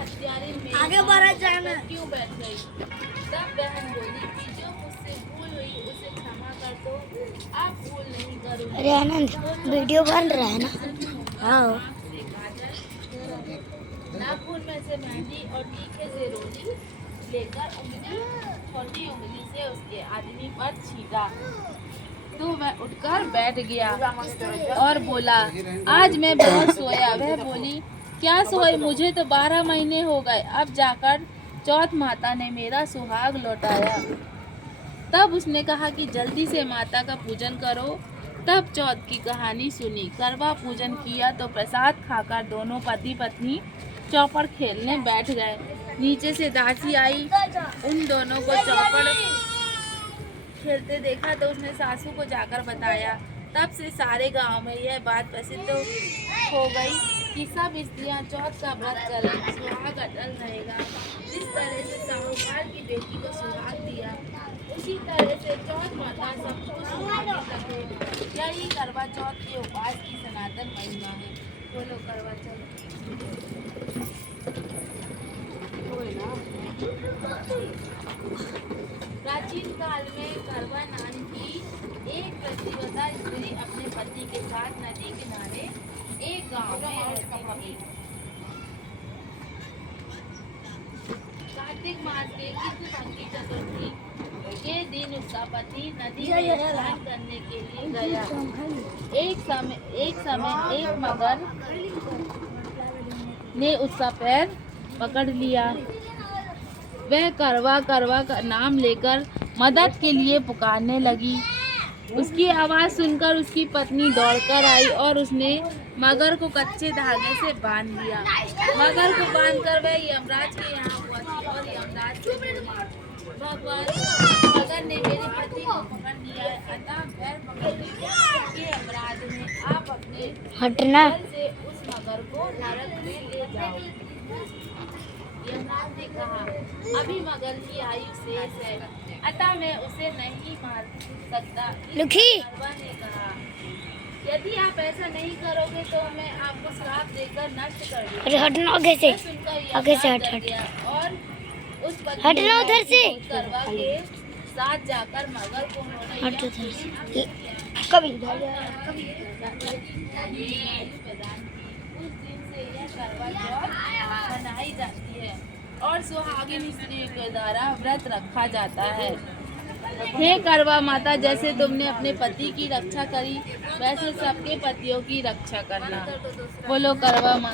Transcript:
हत्यारे में आगे बढ़ा जाना क्यों बैठ गई? तब बहन बोली कि जो मुझसे भूल हुई उसे क्षमा कर दो, आप भूल नहीं करूँगी। अरे आनंद वीडियो बन रहा है ना। हाँ नाखून में से मेहंदी और तीखे से रोली लेकर छोटी उंगली से उसके आदमी पर छीटा तो वह उठकर बैठ गया और बोला, आज मैं बहुत सोया। वह बोली, क्या सोए, मुझे तो 12 महीने हो गए। अब जाकर चौथ माता ने मेरा सुहाग लौटाया। तब उसने कहा कि जल्दी से माता का पूजन करो। तब चौथ की कहानी सुनी। करवा पूजन किया तो प्रसाद खाकर दोनों पति पत्नी चौपड़ खेलने बैठ गए। नीचे से दासी आई, उन दोनों को चौपड़ खेलते देखा तो उसने सासू को जाकर बताया। तब से सारे गांव में यह बात प्रसिद्ध हो गई कि सब स्त्रियां चौथ का व्रत करें, सुहाग अटल रहेगा। जिस तरह से साहूकार की बेटी को सुहाग दिया, उसी तरह से चौथ माता सबको सुहाग रखे। यही करवा चौथ के उपवास की सनातन महिमा है। बोलो करवा चौथ। प्राचीन काल में करवा नाम की एक प्रतिव्रता स्त्री अपने पति के साथ नदी किनारे एक गांव में रहती थी। कार्तिक मास के कृष्ण चतुर्थी के दिन उसका पति नदी में स्नान करने के लिए गया। एक समय एक मगर ने उसका पैर पकड़ लिया। वह करवा करवा का नाम लेकर मदद के लिए पुकारने लगी। उसकी आवाज़ सुनकर उसकी पत्नी दौड़कर आई और उसने मगर को कच्चे धागे से बांध दिया। मगर को बांधकर वह यमराज के यहाँ पहुंची और यमराज से बोली, भगवान, मगर ने मेरे पति को पकड़ लिया है, अतः पैर पकड़ के यमराज ने आप अपने हटना से उस मगर को नरक में ले जाओ। यमराज ने कहा, अभी मगर की आयु शेष है, अतः मैं उसे नहीं मार सकता। करवा ने कहा, यदि आप ऐसा नहीं करोगे तो मैं आपको श्राप देकर नष्ट कर दूंगा। अरे हटना आगे से, आगे से हट और उस हटना उधर से। करवा के साथ जाकर मगर को हट उधर से कभी उस दिन से यह करवा चौथ मनाई जाती है और सुहागिन स्त्री के द्वारा व्रत रखा जाता है। हे करवा माता, जैसे तुमने अपने पति की रक्षा करी, वैसे सबके पतियों की रक्षा करना। बोलो करवा माता।